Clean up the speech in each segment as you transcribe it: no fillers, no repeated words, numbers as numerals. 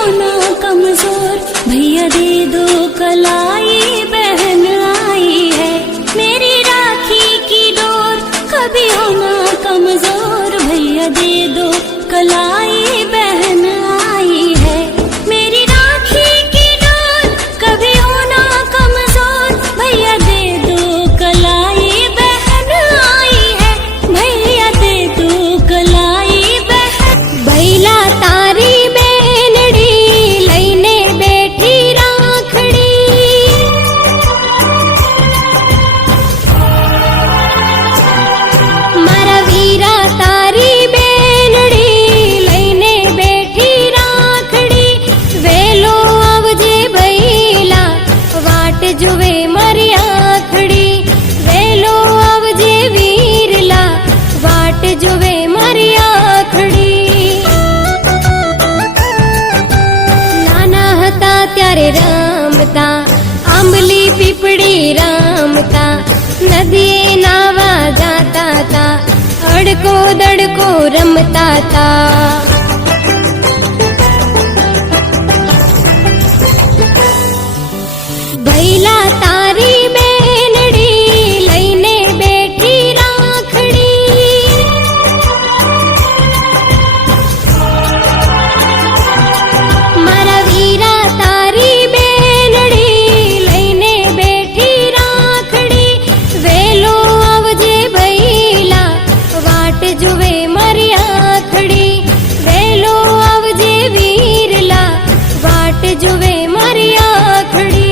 हो ना कमजोर भैया दे दो कलाई बहन आई है मेरी राखी की डोर कभी हो ना कमजोर भैया दे दो कलाई बहन आई है मेरी राखी की डोर कभी हो ना कमजोर भैया दे दो कलाई बहन आई है भैया दे दो कलाई बहन बैला तारी बेनड़ी लईने बैठी राखड़ी मारा वीरा तारी बेनड़ी लईने बैठी राखड़ी वेलो आवजे भैला वाट जुवे मारी आखड़ी वेलो आवजे वीरला वाट जुवे मारी आखड़ी नाना हता त्यारे रमता आंबली पीपड़ी रमता नदिए नावा जाता ता अड़को दड़को रमता ता बैला तारी बेनड़ी लईने बैठी राखड़ी मारा वीरा तारी बेनड़ी लईने बैठी राखड़ी वेलो आवजे भैला वाट जुवे मारी आखड़ी वेलो आवजे वीरला वाट जुवे मारी आखड़ी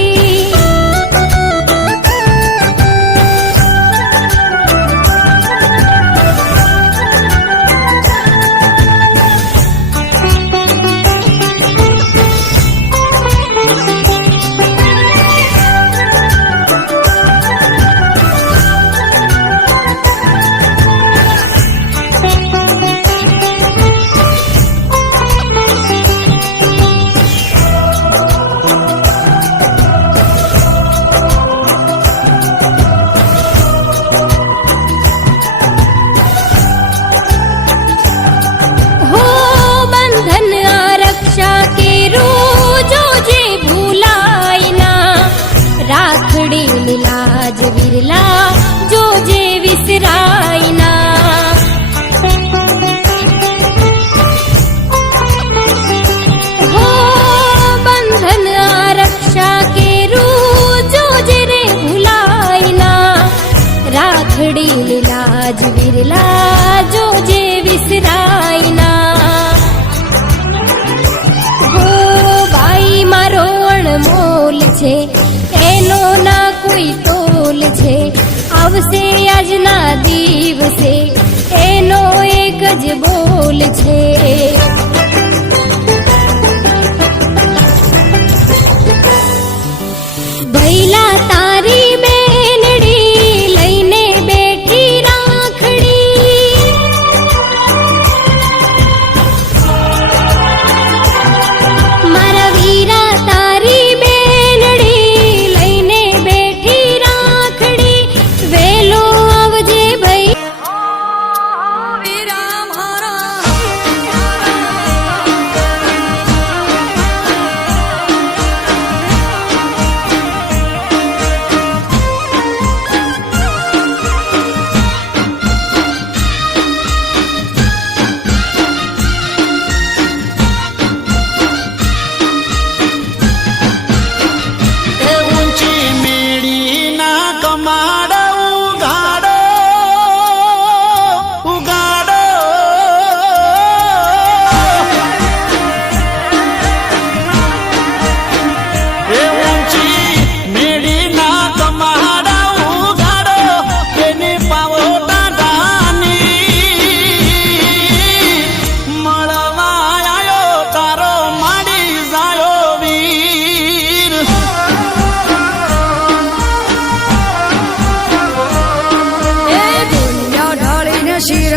हो बंधन आरक्षा के रोजो जे भूलाई ना राखड़ी मिलाज विरला जो जे विसराई ना हो बंधन आरक्षा के रोजो जे रे भूलाई ना राखड़ी मिलाज विरला जो जे विसराई ना हो बाई मारो अणमोल छे एनो ना कोई तोल छे आवसे આજના દિવસે એનો એક જ બોલ છે बैला तारी बेनड़ी लईने बैठी राखड़ी मारा वीरा तारी बेनड़ी लईने बैठी राखड़ी वेलो आवजे भई वीरा मारा શિર